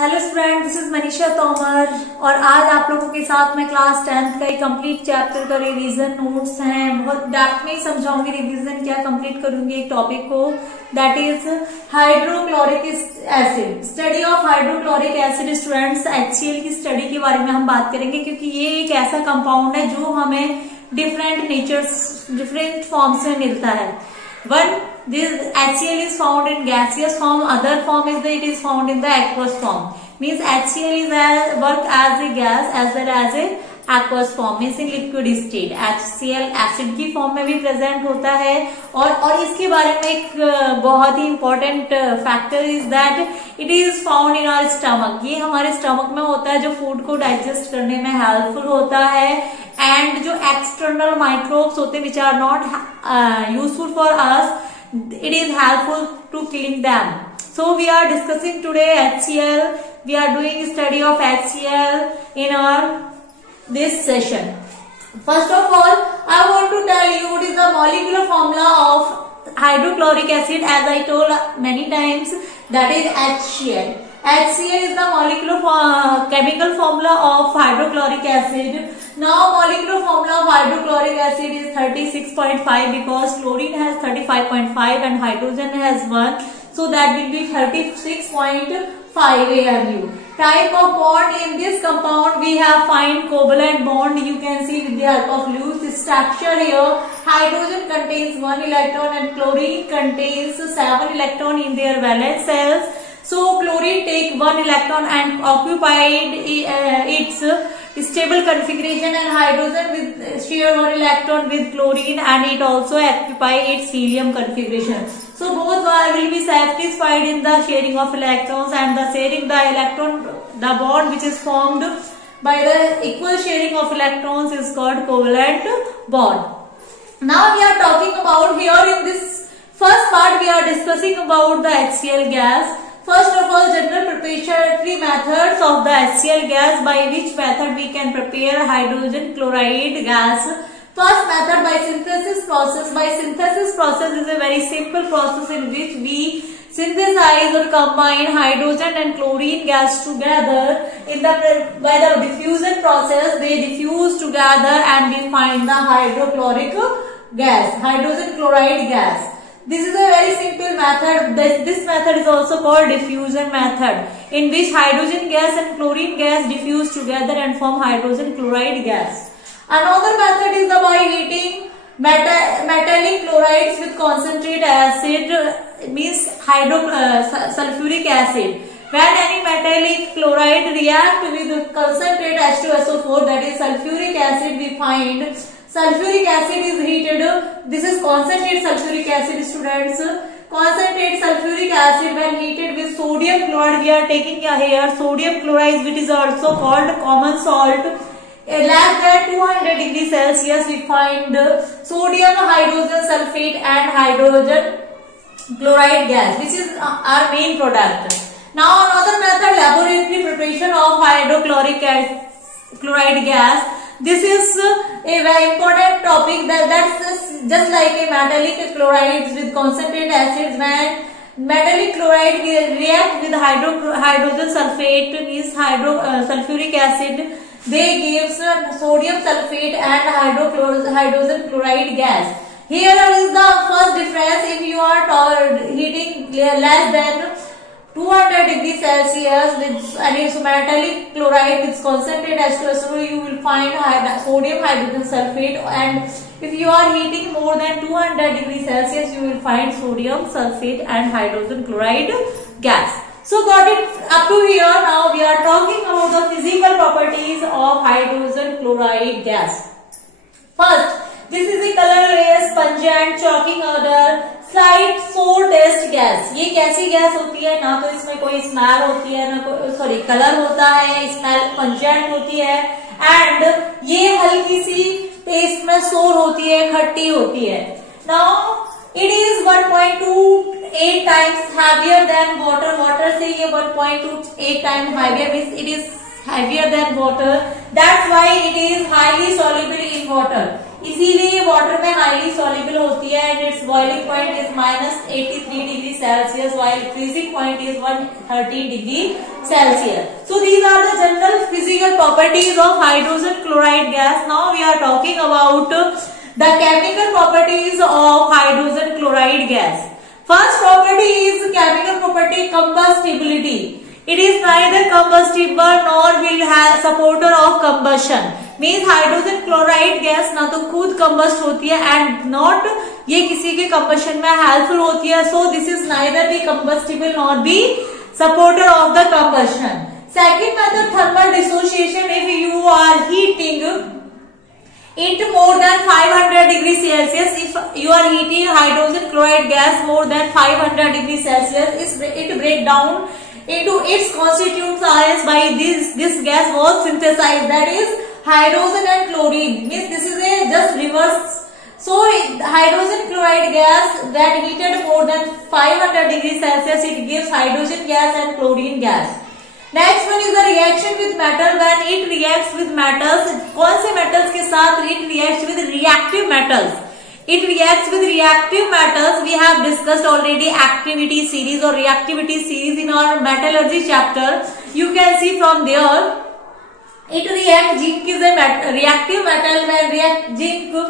Hello student, this is Manisha Tomar और आज आप लोगों के साथ मैं क्लास 10th का एक कंप्लीट चैप्टर का रिवीजन नोट्स हैं। बहुत डेप्थ में ही समझाऊंगी, रिवीजन क्या कंप्लीट करूंगी एक टॉपिक को, that is hydrochloric acid. Study of hydrochloric acid students, HCl की स्टडी के बारे में हम बात करेंगे क्योंकि ये एक ऐसा कंपाउंड है जो हमें डिफरेंट फॉर्म से मिलता है। One, this HCl is found in gaseous form. Other form is it is found in the aqueous form. Means HCl is work as a gas as well as a aqueous form. Means in liquid state. HCl acid की form में भी present होता है और इसके बारे में एक बहुत ही important factor is that it is found in our stomach. ये हमारे स्टमक में होता है जो फूड को डाइजेस्ट करने में हेल्पफुल होता है। एंड जो एक्सटर्नल माइक्रोब्स होते हैं which are not useful for us, it is helpful to killing them. So we are discussing today HCl. We are doing study of HCl in our this session. First of all, I want to tell you what is the molecular formula of hydrochloric acid. As I told many times, that is HCl. HCl is the molecular chemical formula of hydrochloric acid. Now molecular formula of hydrochloric acid is 36.5 because chlorine has 35.5 and hydrogen has 1, so that will be 36.5 ARU. Type of bond in this compound we have find covalent bond. You can see with the help of Lewis structure here. Hydrogen contains 1 electron and chlorine contains 7 electron in their valence cells. So chlorine take 1 electron and occupied its stable configuration, and hydrogen with share 1 electron with chlorine and it also occupy its helium configuration. So both will be satisfied in the sharing of electrons, and the sharing the bond which is formed by the equal sharing of electrons is called covalent bond. Now we are talking about here in this first part we are discussing about the HCl gas. First of all, general preparatory methods of the HCl gas, by which method we can prepare hydrogen chloride gas. First method by synthesis process. By synthesis process is a very simple process in which we synthesize or combine hydrogen and chlorine gas together. By the diffusion process, they diffuse together and we find the hydrochloric gas, hydrogen chloride gas. This is a very simple method. This method is also called diffusion method, in which hydrogen gas and chlorine gas diffuse together and form hydrogen chloride gas. Another method is by heating metallic chlorides with concentrate acid, means sulfuric acid. When any metallic chloride react with concentrate H2SO4, that is sulfuric acid, we find sulfuric acid is heated. This is concentrate sulfuric acid, students. Concentrate sulfuric acid when heated with sodium chloride, we are taking here sodium chloride, which is also called common salt. Less than 200 degrees Celsius, we find sodium hydrogen sulfate and hydrogen chloride gas, which is our main product. Now another method, laboratory preparation of hydrochloric chloride gas. This is a very important topic. That's just like a metallic chlorides with concentrate acids. When metallic chloride will react with hydrogen sulfate, means sulfuric acid, they give sodium sulfate and hydrogen chloride gas. Here is the first difference. If you are heating less than 200 degrees Celsius with any metallic chloride with concentrate H2SO4, you will find sodium hydrogen sulfate, and if you are heating more than 200 degrees Celsius, you will find sodium sulfate and hydrogen chloride gas. So got it up to here. Now we are talking about the physical properties of hydrogen chloride gas. First, this is a colorless, pungent, choking odor, slight sour taste gas. ये कैसी gas होती है? ना तो इसमें कोई smell होती है, ना कोई कलर होता है, स्मेल पंजेंट होती है, एंड ये हल्की सी टेस्ट में सोर होती है, खट्टी होती है. Now it is 1.28 times heavier than water. Water से ये 1.28 time heavier, means it is heavier than water. That's why it is highly soluble in water. इसीलिए वाटर में हाईली सॉल्युबल होती है and it's boiling point is -83 degree Celsius while freezing point is 113 degree Celsius. So these are the general physical properties of hydrogen chloride gas. Now we are talking about the chemical properties of hydrogen chloride gas. First property is chemical property combustibility. It is neither combustible nor will have supporter of combustion. Means hydrogen chloride gas ना तो खुद combust होती है and not ये किसी के combustion में helpful होती है. So this is neither be combustible nor be supporter of the combustion. Second method thermal dissociation. If you are heating it more than 500 degrees Celsius, if you are heating hydrogen chloride gas more than 500 degrees Celsius, it break down into its constituent ions by this gas was synthesized, that is hydrogen and chlorine. Means this is a just reverse. So hydrogen chloride gas that heated more than 500 degrees Celsius, it gives hydrogen gas and chlorine gas. Next one is the reaction with metal. When it reacts with metals, कौन से metals के साथ? It reacts with reactive metals. It reacts with reactive metals. We have discussed already activity series or reactivity series in our metallurgy chapter. You can see from there. It reacts. Zinc is a reactive metal. When zinc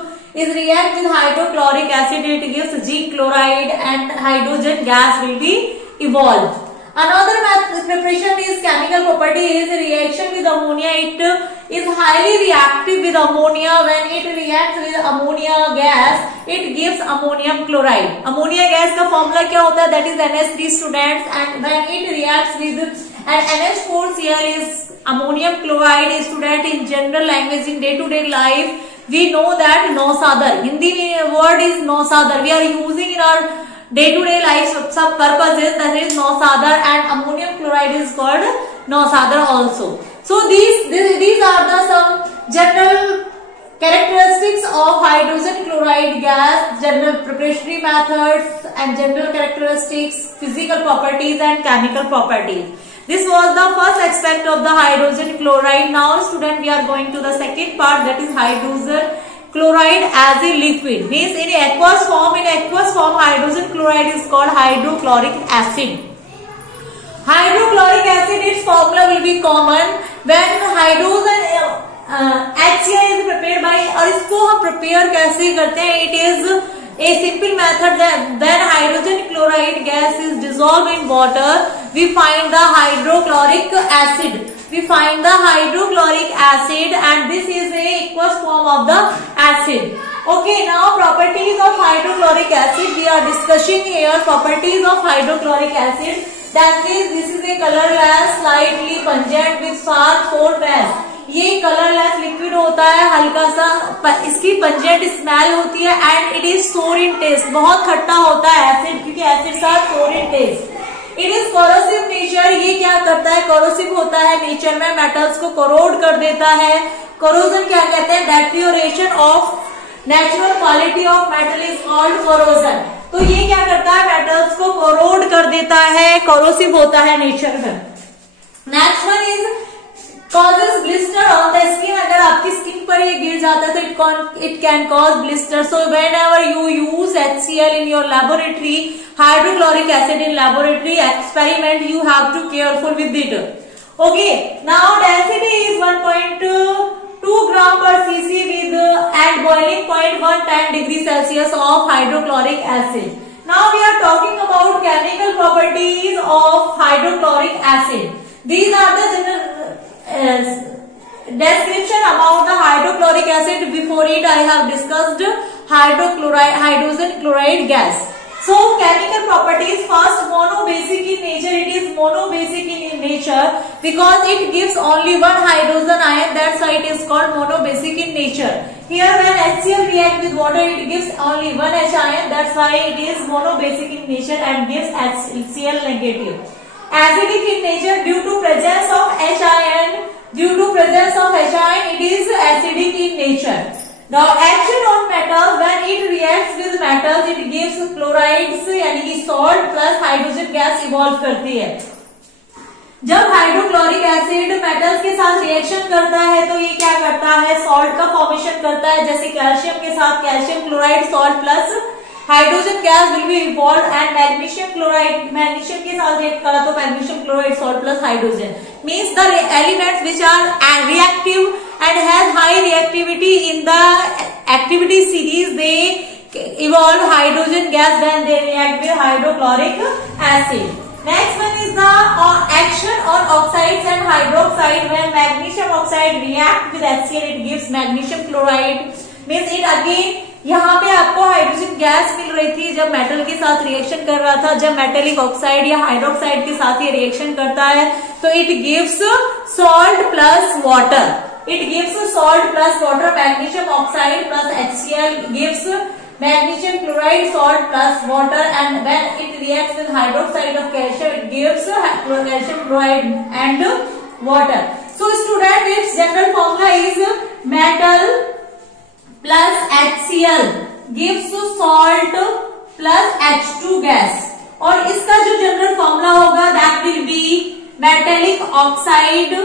is react with hydrochloric acid, it gives zinc chloride and hydrogen gas will be evolved. Another preparation is chemical property is reaction with ammonia. It is highly reactive with ammonia. When it reacts with ammonia gas, it gives ammonium chloride. Ammonia gas का formula क्या होता है? That is NH3 students. And when it reacts with and NH4Cl is ammonium chloride. Student in general language in day-to-day life we know that नौसादर. Hindi में word is नौसादर. We are using in our day-to-day life some purposes, that is नौसादर, and ammonium chloride is called नौसादर also. So these are the some general characteristics of hydrogen chloride gas, general preparatory methods and general characteristics, physical properties and chemical properties. This was the first aspect of the hydrogen chloride. Now student, we are going to the second part, that is hydrogen chloride as a liquid. Means in aqueous form hydrogen chloride is called hydrochloric acid. Hydrochloric acid, its formula will be common. When hydrogen HCl is prepared by, और इसको हम prepare कैसे करते हैं? It is a simple method that when hydrogen chloride gas is dissolved in water, we find the hydrochloric acid. We find the hydrochloric acid and this is a aqueous form of the acid. Okay, now properties of hydrochloric acid. We are discussing here properties of hydrochloric acid. That is, this is a colorless, slightly pungent with far four trace. ये colourless liquid होता है, हल्का सा इसकी pungent smell होती है and it is सोर in test. बहुत खट्टा होता है एसिड, क्योंकि acid are sour in taste. It is corrosive nature. ये क्या करता है? कोरोसिव होता है नेचर में, मेटल्स को कोरोड कर देता है. कोरोजन क्या कहते हैं? Deterioration of natural quality of metal is called corrosion. तो ये क्या करता है? मेटल्स को कोरोड कर देता है, कोरोसिव होता है नेचर में. Next one is causes blister on the skin. अगर आपकी स्किन पर ये गिर जाता है तो it can cause blister. So whenever you use HCl in your laboratory, hydrochloric acid in laboratory experiment, you have to careful with it. Okay, now density is 1.2 gram per cc with at boiling point 110 degrees Celsius of hydrochloric acid. Now we are talking about chemical properties of hydrochloric acid. These are the general description about the hydrochloric acid. Before it I have discussed hydrogen chloride gas. So chemical properties, first monobasic in nature. It is monobasic in nature because it gives only one hydrogen ion, that's why it is called monobasic in nature. Here when HCl react with water, it gives only one H ion, that's why it is monobasic in nature and gives HCl negative. Acidic in nature due to presence of H ion. Due to presence of H ion, it is acidic in nature. Now action on metals, when it reacts with metals, it gives chlorides यानी कि salt plus hydrogen gas evolve करती है. जब hydrochloric acid metals के साथ reaction करता है तो ये क्या करता है, सॉल्ट का फॉर्मेशन करता है, जैसे कैल्शियम के साथ calcium chloride salt plus hydrogen gas will be evolve and magnesium chloride, magnesium के साथ रिएक्ट करा तो magnesium chloride salt plus hydrogen means the elements which are reactive and has high reactivity in the activity series they evolve hydrogen gas when they react with hydrochloric acid. Next one is the action on oxides and hydroxide. When magnesium oxide react with HCl, it gives magnesium chloride. Means it again, यहाँ पे आपको hydrogen gas मिल रही थी जब metal के साथ reaction कर रहा था. जब मेटेलिक ऑक्साइड या हाइड्रोक्साइड के साथ ये रिएक्शन करता है तो it gives salt plus water. It gives salt plus water. Magnesium oxide plus HCl gives magnesium chloride salt plus water, and when it reacts with hydroxide of calcium it gives calcium chloride and water. So student, its general formula is metal plus HCl gives salt plus H2 gas, और इसका जो general formula होगा that will be metallic oxide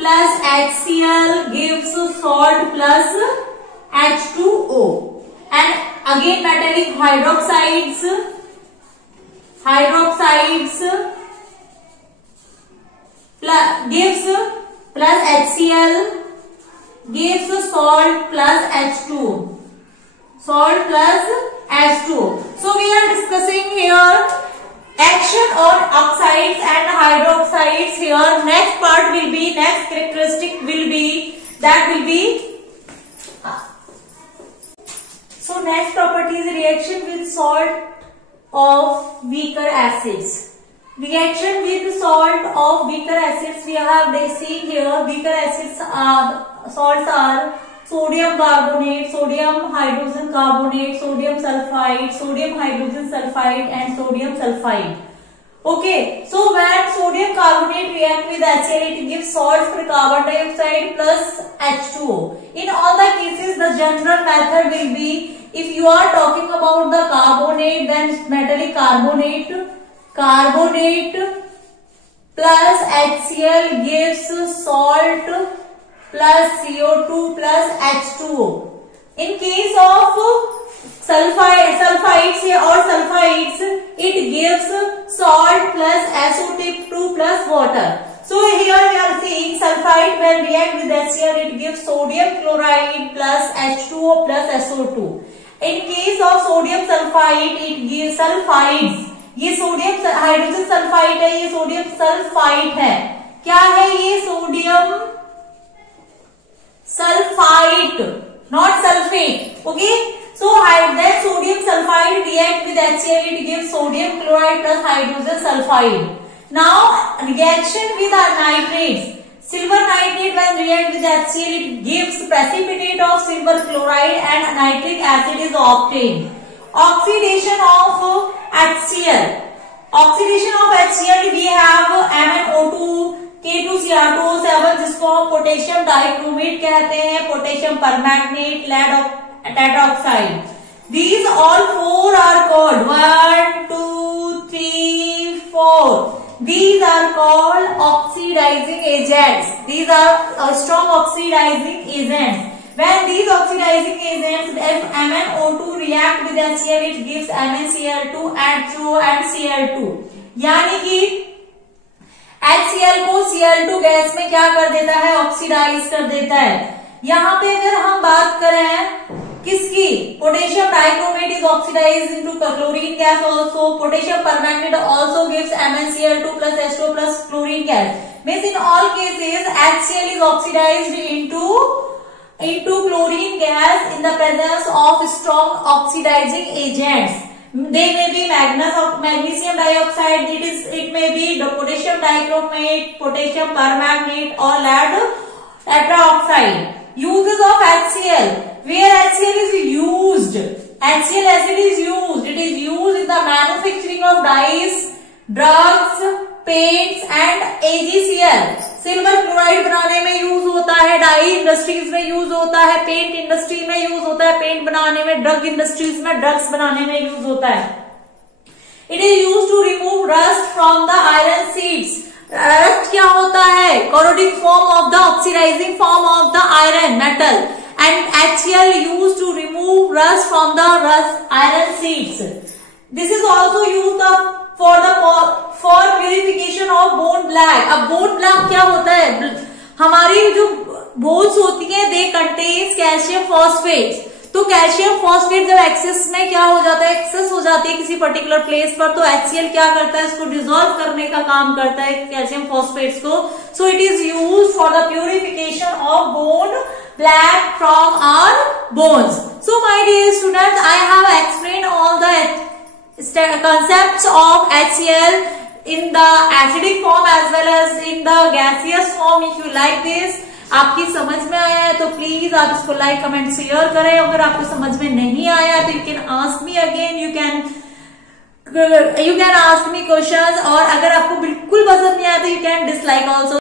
plus HCl gives salt plus H2O, and again metallic hydroxides gives plus HCl gives salt plus H2O, salt plus H2O. So we are discussing here action on oxides and hydroxides here. Next part will be, next characteristic will be, that will be, so next property is reaction with salt of weaker acids. Reaction with salt of weaker acids, we have seen here weaker acids are, salts are sodium carbonate, sodium hydrogen carbonate, sodium sulfide, sodium hydrogen sulfide and sodium sulfide. Okay, so when sodium carbonate react with HCl, it gives salt for carbon dioxide plus H2O. In all the cases, the general method will be, if you are talking about the carbonate, then metallic carbonate plus HCl gives salt plus CO2 plus H2O. In case of sulfides or sulfides, it gives salt plus SO2 plus water. So here we are seeing sulfide when react with HCl, it gives sodium chloride plus H2O plus SO2. In case of sodium sulfide, it gives sulfides. ये sodium hydrogen sulphide है, ये sodium sulphide है. क्या है ये? Sodium sulfite, not sulfate. Okay, so then sodium sulfide react with HCl, it gives sodium chloride plus hydrogen sulfide. Now reaction with our nitrates, silver nitrate when react with HCl, it gives precipitate of silver chloride and nitric acid is obtained. Oxidation of HCl. Oxidation of HCl, we have MnO2, K2Cr2O7 जिसको हम potassium dichromate कहते हैं, potassium permanganate, lead tetraoxide. These all four are called 1, 2, 3, 4. These are called oxidizing agents. These are strong oxidizing agents. When these oxidizing agents, if MnO2 react with HCl, it gives MnCl2, H2O and Cl2. यानी कि HCl को Cl2 gas में क्या कर देता है? Oxidise कर देता है. यहाँ पे अगर हम बात करें किसकी? Potassium dichromate is oxidised into chlorine gas also. Potassium permanganate also gives MnCl2 plus H2O plus chlorine gas. Means in all cases HCl is oxidized into chlorine gas in the presence of strong oxidizing agents. They may be magnesium dioxide, it may be the potassium dichromate, potassium permanganate or lead tetroxide. Uses of HCl. Where HCl is used, HCl acid is used. It is used in the manufacturing of dyes, drugs, paints and AgCl. Silver chloride बनाने में use होता है, die industries में use होता है, paint industry में use होता है, पेंट बनाने में, ड्रग इंडस्ट्रीज में ड्रग्स बनाने में यूज होता है. It is use to remove rust from the iron seeds. Rust क्या होता है? Corrodic form of the oxidizing form of the iron metal, and HCl used to remove rust from the iron seeds. This is also used for purification of bone black. अब bone black क्या होता है? हमारी जो bones होती है दे contains calcium phosphates. तो calcium phosphate जब एक्सेस में क्या हो जाता है, एक्सेस हो जाती है किसी पर्टिकुलर प्लेस पर, तो HCl क्या करता है? इसको डिसॉल्व करने का काम करता है कैल्शियम फॉस्फेट्स को। So it is use for the purification of bone black from our bones. So my dear students, I have explained all the concepts of HCl in the acidic form as well as in the gaseous form. If you like this, आपकी समझ में आया है तो please आप इसको like comment share करें। अगर आपको समझ में नहीं आया तो you can ask me again, you can ask me questions. और अगर आपको बिल्कुल पसंद नहीं आया तो यू कैन डिसलाइक ऑल्सो।